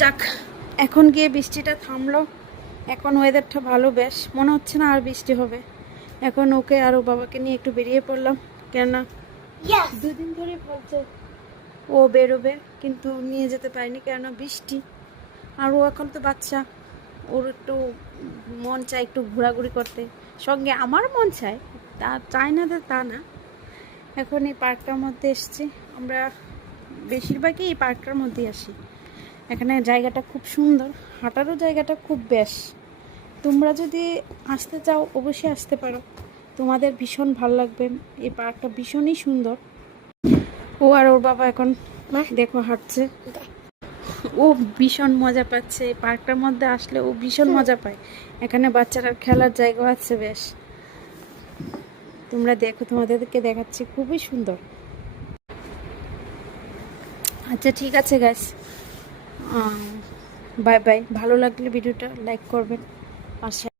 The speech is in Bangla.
যাক, এখন গিয়ে বৃষ্টিটা থামলো। এখন ওয়েদারটা ভালো, বেশ মনে হচ্ছে না আর বৃষ্টি হবে। এখন ওকে আর ও বাবাকে নিয়ে একটু বেরিয়ে পড়লাম, কেননা দুদিন ধরে বলছে ও বেরোবে, কিন্তু নিয়ে যেতে পারিনি কেননা বৃষ্টি। আর ও এখন তো বাচ্চা, ওর একটু মন চায় একটু ঘোরাঘুরি করতে, সঙ্গে আমার মন চায়, তা চায় না তা না। এখন এই পার্কটার মধ্যে এসছি আমরা, বেশিরভাগই এই পার্কটার মধ্যেই আসি। এখানে জায়গাটা খুব সুন্দর, হাঁটারও জায়গাটা খুব বেশ। তোমরা যদি আসতে চাও অবশ্যই আসতে পারো, তোমাদের ভীষণ ভালো লাগবে। এই পার্কটা ভীষণই সুন্দর। ও আর ওর বাবা এখন দেখো হাঁটছে। ও ভীষণ মজা পাচ্ছে, এই পার্কটার মধ্যে আসলে ও ভীষণ মজা পায়। এখানে বাচ্চারা খেলার জায়গা আছে বেশ। তোমরা দেখো, তোমাদেরকে দেখাচ্ছি, খুবই সুন্দর। আচ্ছা ঠিক আছে গাইস, বাই বাই। ভালো লাগলে ভিডিওটা লাইক করবেন, পাশে